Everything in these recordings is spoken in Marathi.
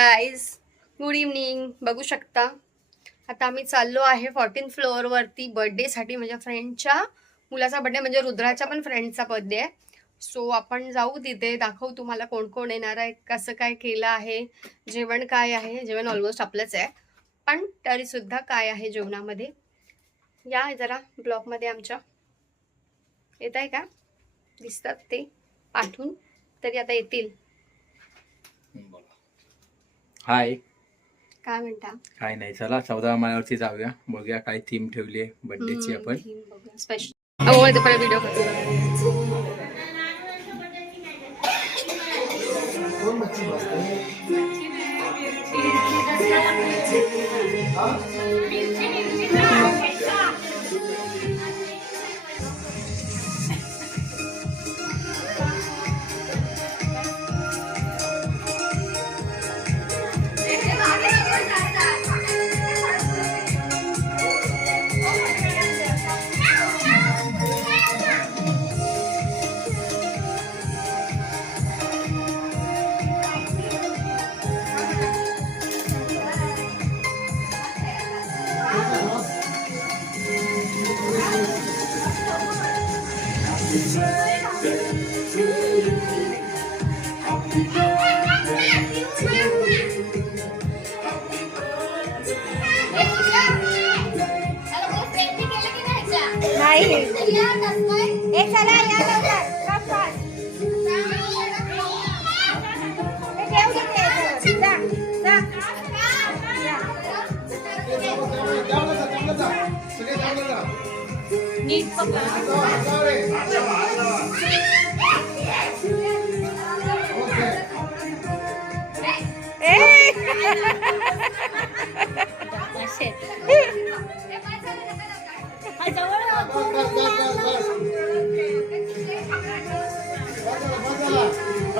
गाईज गुड इव्हनिंग बघू शकता. आता आम्ही चाललो आहे फॉर्टीन फ्लोअरवरती बर्थडेसाठी माझ्या फ्रेंडच्या मुलाचा बर्थडे म्हणजे रुद्राच्या पण फ्रेंडचा बर्थडे आहे. सो आपण जाऊ तिथे दाखवू तुम्हाला कोण कोण येणार आहे कसं काय केलं आहे जेवण काय आहे. जेवण ऑलमोस्ट आपलंच आहे. पण तरीसुद्धा काय आहे जेवणामध्ये? या जरा ब्लॉगमध्ये आमच्या. येत आहे का? दिसतात ते पाठवून तरी आता येतील. हाय काय म्हणता? काय नाही चला चौदा माळ्यावरती जाऊया. बघूया काय थीम ठेवली आहे बर्थडेची आपण. स्पेशल व्हिडिओ करतो. ए चला या लवकर come fast. ए, ठेव तिथे याच्यावर. जा, जा. ए.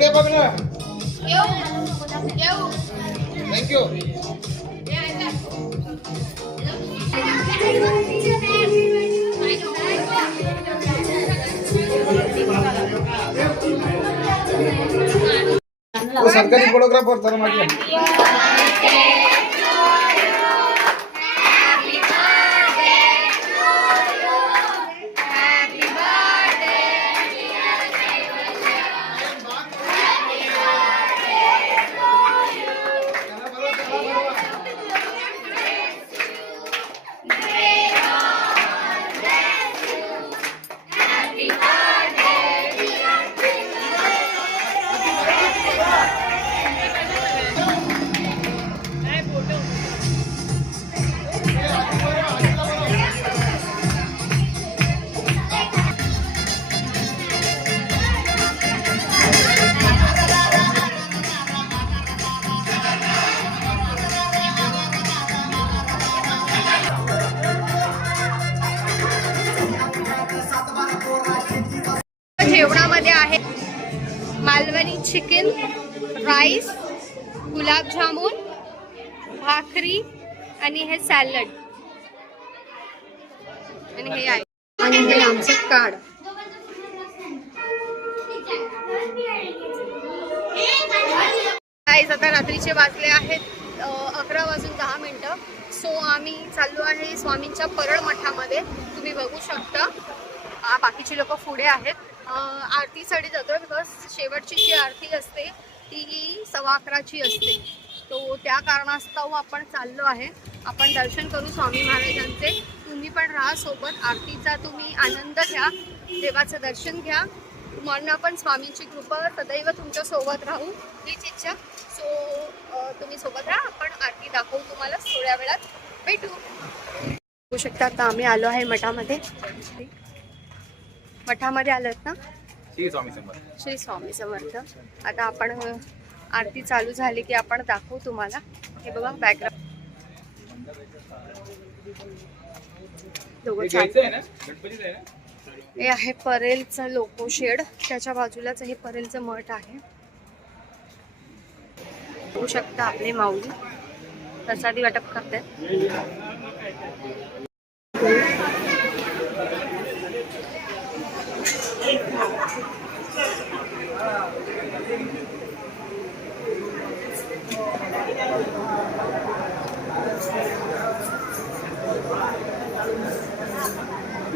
इकडे बघ ना. थँक्यू सरकारी फोटोग्राफर तर माझ्या जेवणामध्ये आहे मालवणी चिकन राईस गुलाबजामुन भाकरी आणि हे सॅलड. आणि हे आहे. आणि हे आमचं कार्ड आता रात्रीचे वाजले आहेत अकरा वाजून दहा मिनिटं. सो आम्ही चाललो आहे स्वामींच्या परळ मठामध्ये. तुम्ही बघू शकता. बाकीची लोक पुढे आहेत. आरतीसाठी जातो बिकॉज शेवटची जी आरती असते ती सव्वा अकराची असते. तो त्या कारणास्तव आपण चाललो आहे. आपण दर्शन करू स्वामी महाराजांचे. तुम्ही पण राहा सोबत. आरतीचा तुम्ही आनंद घ्या. देवाचं दर्शन घ्या. तुम्हाला पण स्वामींची कृपा सदैव तुमच्यासोबत राहू. हीच इच्छा. सो तुम्ही सोबत राहा. आपण आरती दाखवू तुम्हाला. थोड्या वेळात भेटू. बघू शकता. आता आम्ही आलो आहे मठामध्ये. मठामध्ये आलोत ना? श्री स्वामी समर्थ. श्री स्वामी समर्थ. आता आपण आरती चालू झाली की आपण दाखवू तुम्हाला. हे बघा बॅकग्राऊंड हे आहे परेलचं लोको शेड. त्याच्या बाजूलाच हे परेलचं मठ आहे. बघू शकता आपले माऊली. प्रसादी वाटप करतात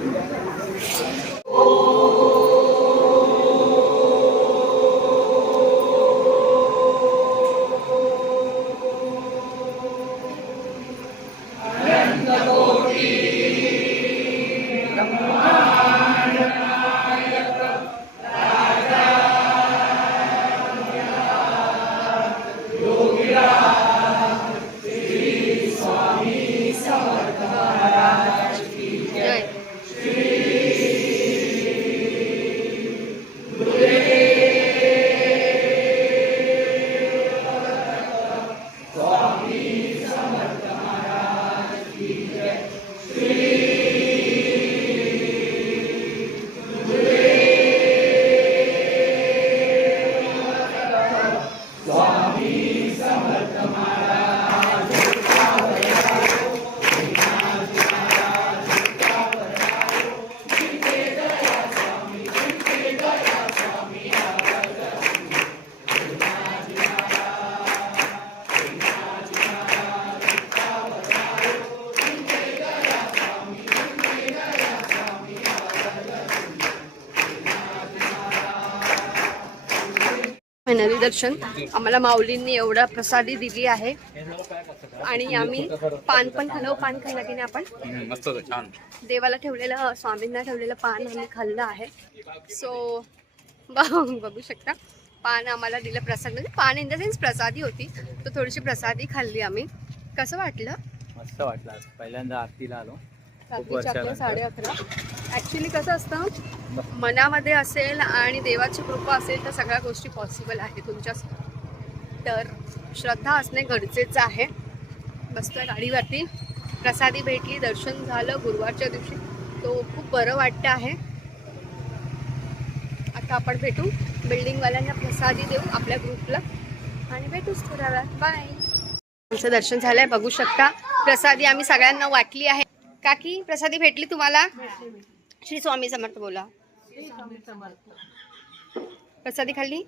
Obrigado. नदी दर्शन आम्हाला माऊलींनी एवढा प्रसादी दिली आहे. आणि आम्ही पान पण खाल्लं पान खाल्लं की नाही आपण देवाला ठेवलेलं स्वामींना ठेवलेलं पान आम्ही खाल्लं आहे. सो बघू शकता. पान आम्हाला दिलं प्रसाद. म्हणजे पान इन द सेन्स प्रसादी होती. तर थोडीशी प्रसादी खाल्ली आम्ही. कसं वाटलं? मस्त वाटलं. पहिल्यांदा आरतीला आलो. रात्रीचे आपले. साडे अकरा ॲक्च्युली कसं असतं मनामध्ये असेल आणि देवाची कृपा असेल तर सगळ्या गोष्टी पॉसिबल आहे तुमच्या. तर श्रद्धा असणे गरजेचं आहे. बसतोय गाडीवरती प्रसादी भेटली दर्शन झालं गुरुवारच्या दिवशी. तो खूप बरं वाटतं आहे. आता आपण भेटू. बिल्डिंगवाल्यांना प्रसादी देऊ आपल्या ग्रुपला. आणि भेटूच थोड्या वेळात बाय आमचं दर्शन झालंय बघू शकता. प्रसादी आम्ही सगळ्यांना वाटली आहे. काकी प्रसादी भेटली तुम्हाला? श्री स्वामी समर्थ बोला. प्रसादी खाल्ली?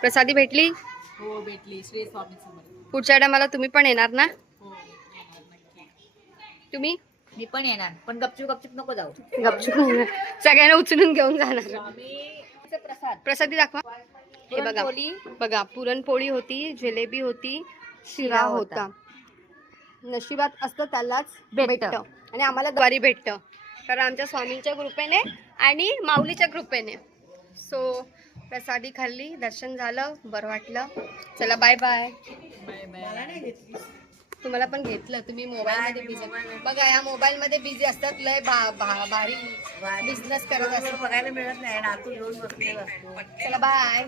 प्रसादी भेटली? हो भेटली. श्री स्वामी समर्थ. पुढच्या टायमाला तुम्ही पण येणार ना? हो. तुम्ही? मी पण येणार. पण गपचूप गपचूप नको जाऊ. गपचूप. सगळ्यांना उचलून घेऊन जाणार. प्रसाद दाखवा. हे बघा. बघा पुरणपोळी होती जिलेबी होती शिरा होता. नशिबात असतं त्यालाच भेटतं. आणि आम्हाला द्वारी भेटतं. कारण आमच्या स्वामींच्या कृपेने आणि माऊलीच्या कृपेने. सो प्रसादी खाल्ली दर्शन झालं बरं वाटलं. चला बाय बाय तुम्हाला पण घेतलं. तुम्ही मोबाईल मध्ये बिझी बघा या मोबाईल मध्ये बिझी असतात. लय भा- भा- भारी बिझनेस करत असतात. बघायला मिळत नाही. चला बाय